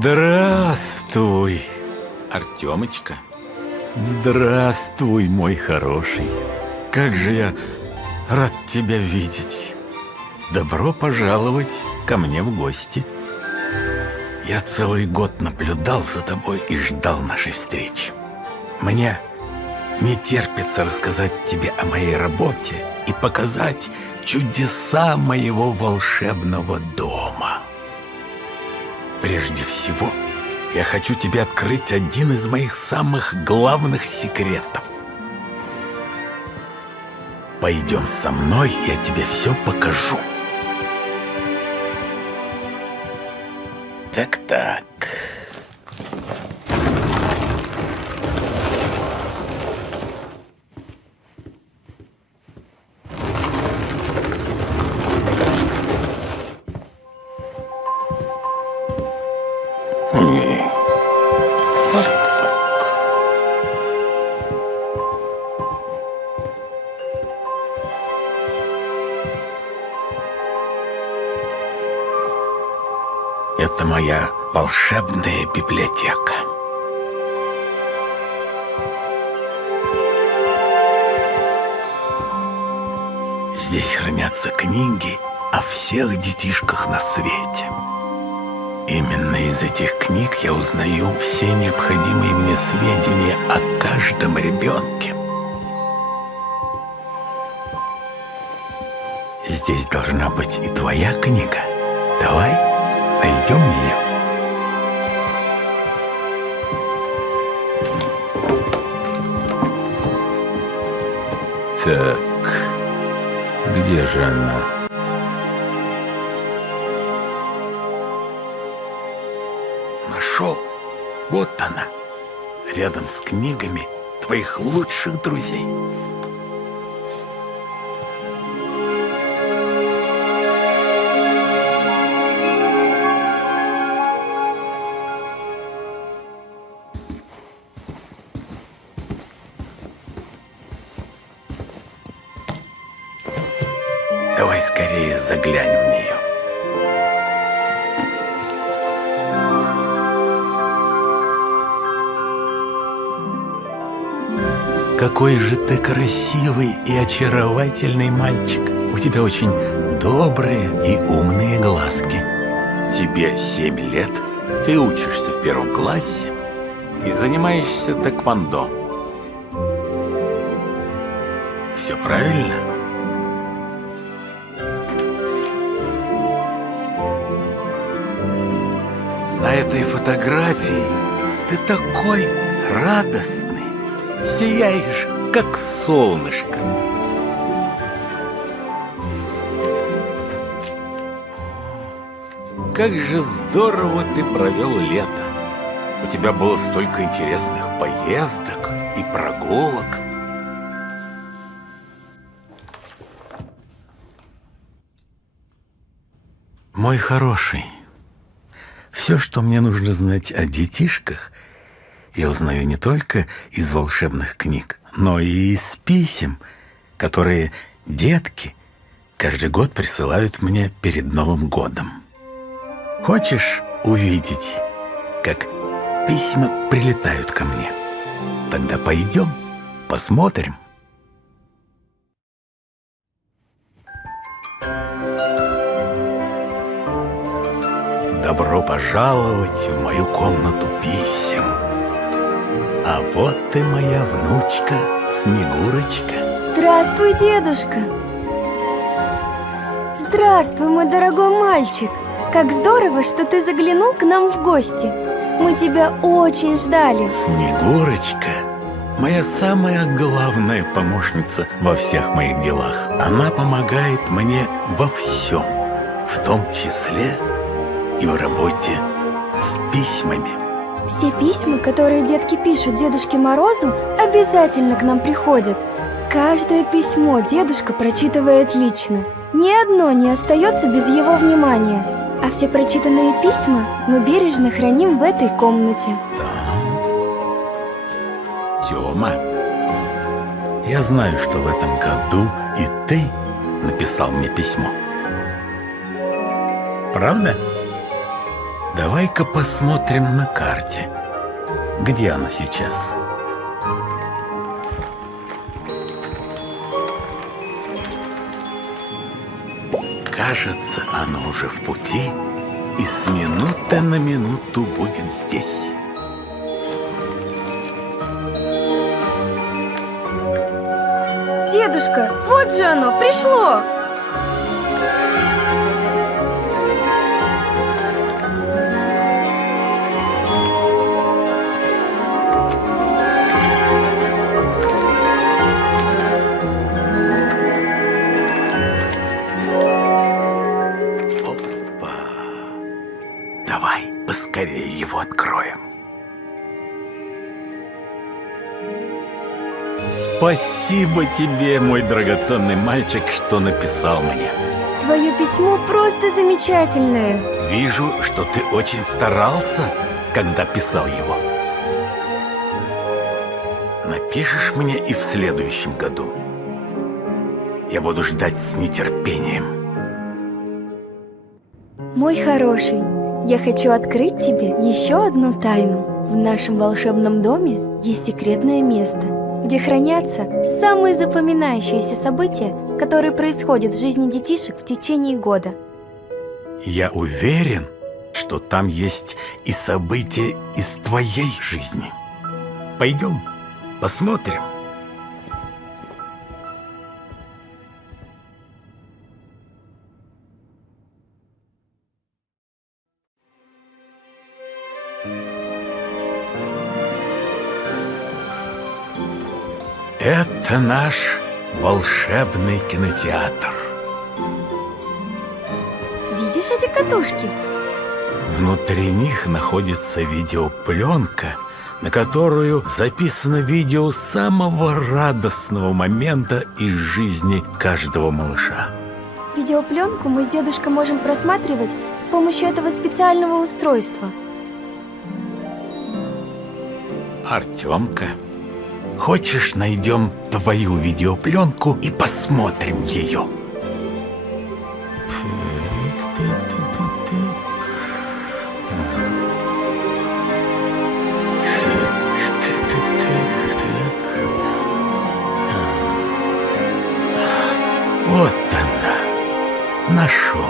Здравствуй, Артемочка. здравствуй, мой хороший. Как же я рад тебя видеть. Добро пожаловать ко мне в гости. Я целый год наблюдал за тобой и ждал нашей встречи. Мне не терпится рассказать тебе о моей работе и показать чудеса моего волшебного дома. Прежде всего, я хочу тебе открыть один из моих самых главных секретов. Пойдем со мной, я тебе все покажу. Так. Это моя волшебная библиотека. Здесь хранятся книги о всех детишках на свете. Именно из этих книг я узнаю все необходимые мне сведения о каждом ребенке. Здесь должна быть и твоя книга. Давай найдем ее. Так, где же она? Нашел. Вот она. Рядом с книгами твоих лучших друзей. Давай скорее заглянем в нее. Какой же ты красивый и очаровательный мальчик. У тебя очень добрые и умные глазки. Тебе 7 лет, ты учишься в 1 классе и занимаешься тэквондо. Все правильно? На этой фотографии ты такой радостный, сияешь, как солнышко. Как же здорово ты провел лето. У тебя было столько интересных поездок и прогулок. Мой хороший, все, что мне нужно знать о детишках, я узнаю не только из волшебных книг, но и из писем, которые детки каждый год присылают мне перед Новым годом. Хочешь увидеть, как письма прилетают ко мне? Тогда пойдем, посмотрим. Добро пожаловать в мою комнату писем. А вот и моя внучка Снегурочка. Здравствуй, дедушка. Здравствуй, мой дорогой мальчик. Как здорово, что ты заглянул к нам в гости. Мы тебя очень ждали. Снегурочка – моя самая главная помощница во всех моих делах. Она помогает мне во всем, в том числе и в работе с письмами. Все письма, которые детки пишут Дедушке Морозу, обязательно к нам приходят. Каждое письмо дедушка прочитывает лично. Ни одно не остается без его внимания. А все прочитанные письма мы бережно храним в этой комнате. Да. Тёма, я знаю, что в этом году и ты написал мне письмо. Правда? Давай-ка посмотрим на карте. Где она сейчас? Кажется, оно уже в пути и с минуты на минуту будет здесь. Дедушка, вот же оно, пришло! Опа! Давай поскорее его откроем. Спасибо тебе, мой драгоценный мальчик, что написал мне. Твое письмо просто замечательное. Вижу, что ты очень старался, когда писал его. Напишешь мне и в следующем году. Я буду ждать с нетерпением. Мой хороший, я хочу открыть тебе еще одну тайну. В нашем волшебном доме есть секретное место, где хранятся самые запоминающиеся события, которые происходят в жизни детишек в течение года. Я уверен, что там есть и события из твоей жизни. Пойдем, посмотрим. Это наш волшебный кинотеатр. Видишь эти катушки? Внутри них находится видеопленка, на которую записано видео самого радостного момента из жизни каждого малыша. Видеопленку мы с дедушкой можем просматривать с помощью этого специального устройства. Артемка, хочешь, найдем твою видеопленку и посмотрим ее? Вот она. Нашел.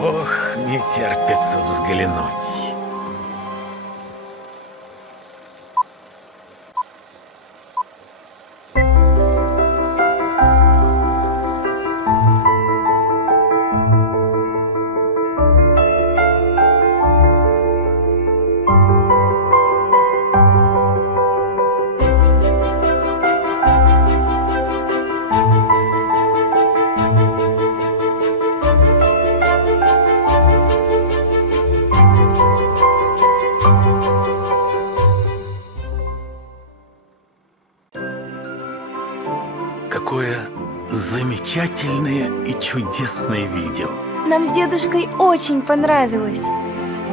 Ох, не терпится взглянуть. Какое замечательное и чудесное видео. Нам с дедушкой очень понравилось.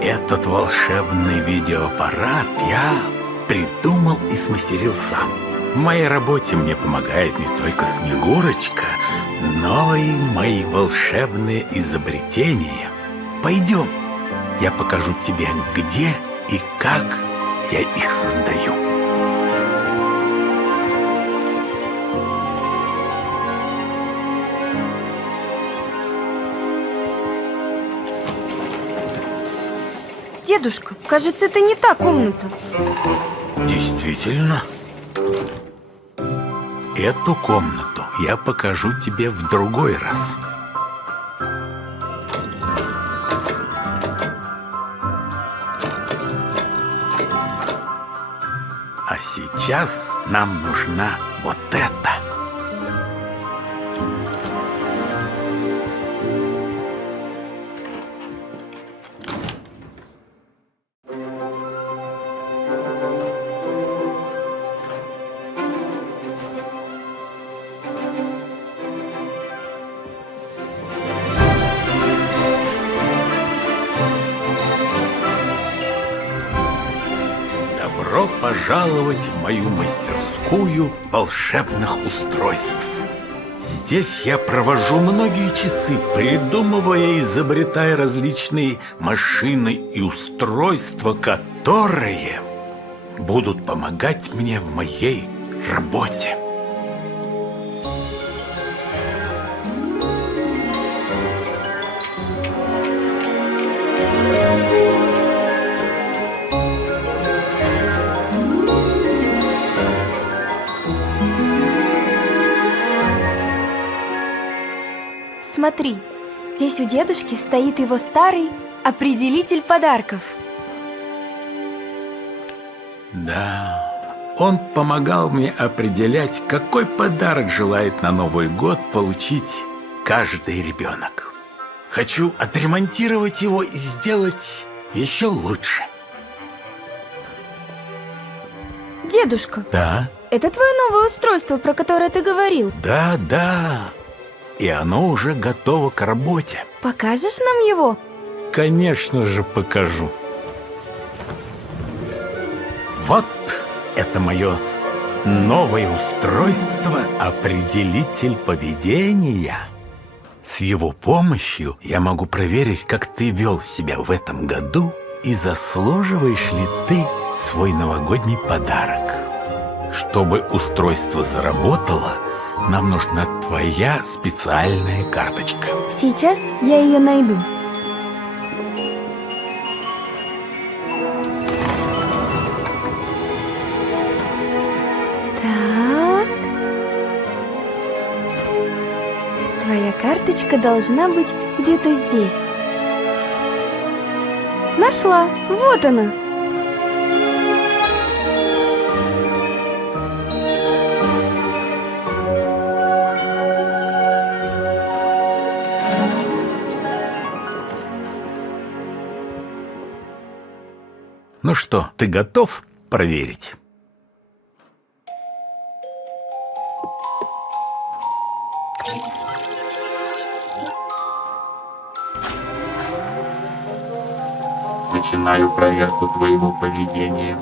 Этот волшебный видеоаппарат я придумал и смастерил сам. В моей работе мне помогает не только Снегурочка, но и мои волшебные изобретения. Пойдем, я покажу тебе, где и как я их создаю. Дедушка, кажется, это не та комната. Действительно. Эту комнату я покажу тебе в другой раз. сейчас нам нужна вот эта. Добро пожаловать в мою мастерскую волшебных устройств. Здесь я провожу многие часы, придумывая и изобретая различные машины и устройства, которые будут помогать мне в моей работе. Смотри, здесь у дедушки стоит его старый определитель подарков. Да, он помогал мне определять, какой подарок желает на Новый год получить каждый ребенок. Хочу отремонтировать его и сделать еще лучше. Дедушка, Да, это твое новое устройство, про которое ты говорил. да. И оно уже готово к работе. Покажешь нам его? Конечно же, покажу. Вот это мое новое устройство — определитель поведения. С его помощью я могу проверить, как ты вел себя в этом году и заслуживаешь ли ты свой новогодний подарок. Чтобы устройство заработало, нам нужна твоя специальная карточка. Сейчас я ее найду. Так. Твоя карточка должна быть где-то здесь. Нашла. Вот она. Ну что, ты готов проверить? Начинаю проверку твоего поведения.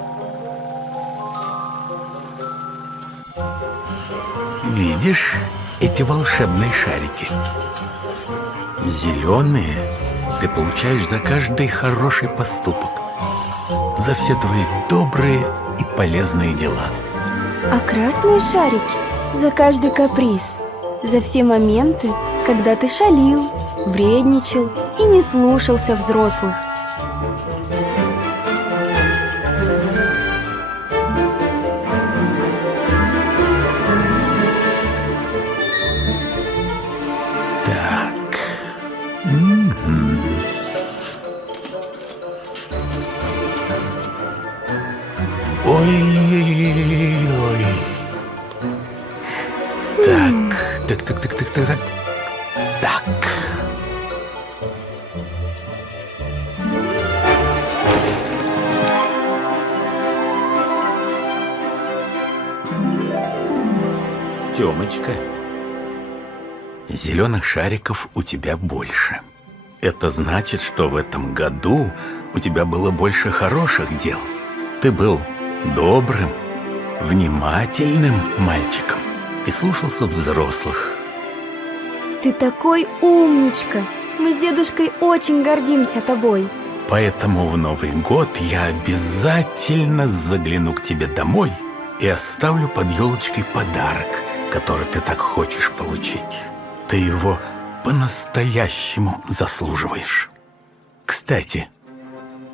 Видишь эти волшебные шарики? Зеленые ты получаешь за каждый хороший поступок, за все твои добрые и полезные дела. А красные шарики за каждый каприз, за все моменты, когда ты шалил, вредничал и не слушался взрослых. Так. Ой-ой-ой. Так. Так. Тёмочка, зеленых шариков у тебя больше. Это значит, что в этом году у тебя было больше хороших дел. Ты был добрым, внимательным мальчиком и слушался взрослых. Ты такой умничка. Мы с дедушкой очень гордимся тобой. Поэтому в Новый год я обязательно загляну к тебе домой и оставлю под елочкой подарок, который ты так хочешь получить. Ты его по-настоящему заслуживаешь. Кстати,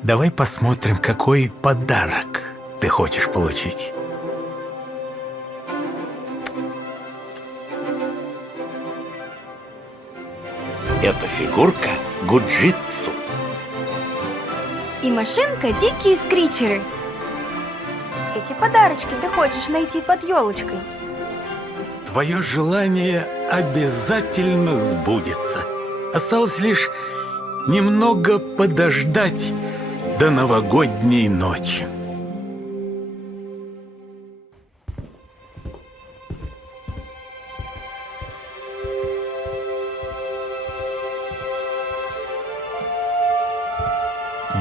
давай посмотрим, какой подарок ты хочешь получить. Это фигурка гуджитсу. И машинка «Дикие скричеры». эти подарочки ты хочешь найти под елочкой? Твое желание обязательно сбудется. Осталось лишь немного подождать до новогодней ночи.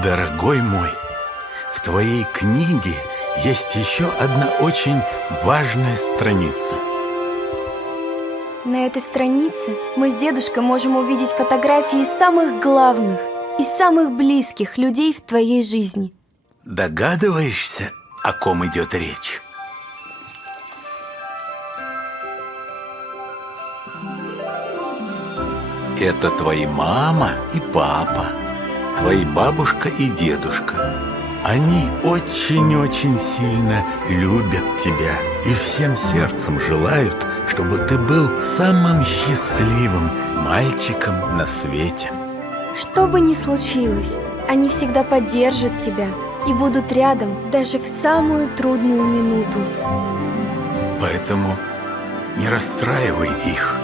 Дорогой мой, в твоей книге есть еще одна очень важная страница. На этой странице мы с дедушкой можем увидеть фотографии самых главных и самых близких людей в твоей жизни. Догадываешься, о ком идет речь? Это твои мама и папа, твои бабушка и дедушка. Они очень-очень сильно любят тебя и всем сердцем желают, чтобы ты был самым счастливым мальчиком на свете. Что бы ни случилось, они всегда поддержат тебя и будут рядом даже в самую трудную минуту. Поэтому не расстраивай их,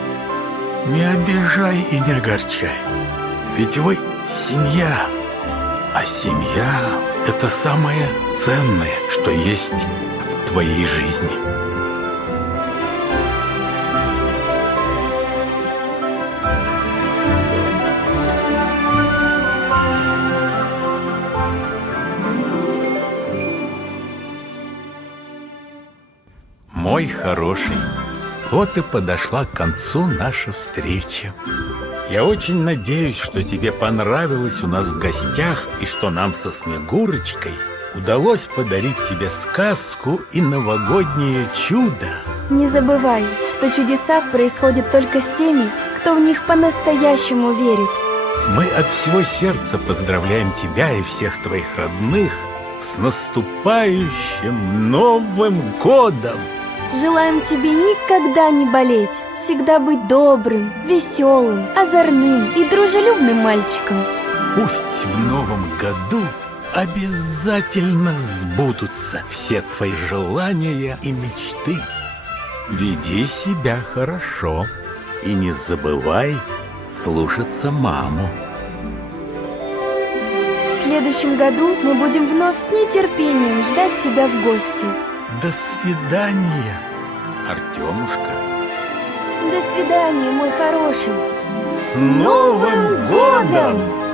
не обижай и не огорчай. Ведь вы семья, а семья – это самое ценное, что есть в твоей жизни. Мой хороший, вот и подошла к концу наша встреча. Я очень надеюсь, что тебе понравилось у нас в гостях и что нам со Снегурочкой удалось подарить тебе сказку и новогоднее чудо. Не забывай, что чудеса происходят только с теми, кто в них по-настоящему верит. Мы от всего сердца поздравляем тебя и всех твоих родных с наступающим Новым годом! Желаем тебе никогда не болеть, всегда быть добрым, веселым, озорным и дружелюбным мальчиком. Пусть в новом году обязательно сбудутся все твои желания и мечты. Веди себя хорошо и не забывай слушаться маму. В следующем году мы будем вновь с нетерпением ждать тебя в гости. До свидания, Артемушка. До свидания, мой хороший. С Новым годом!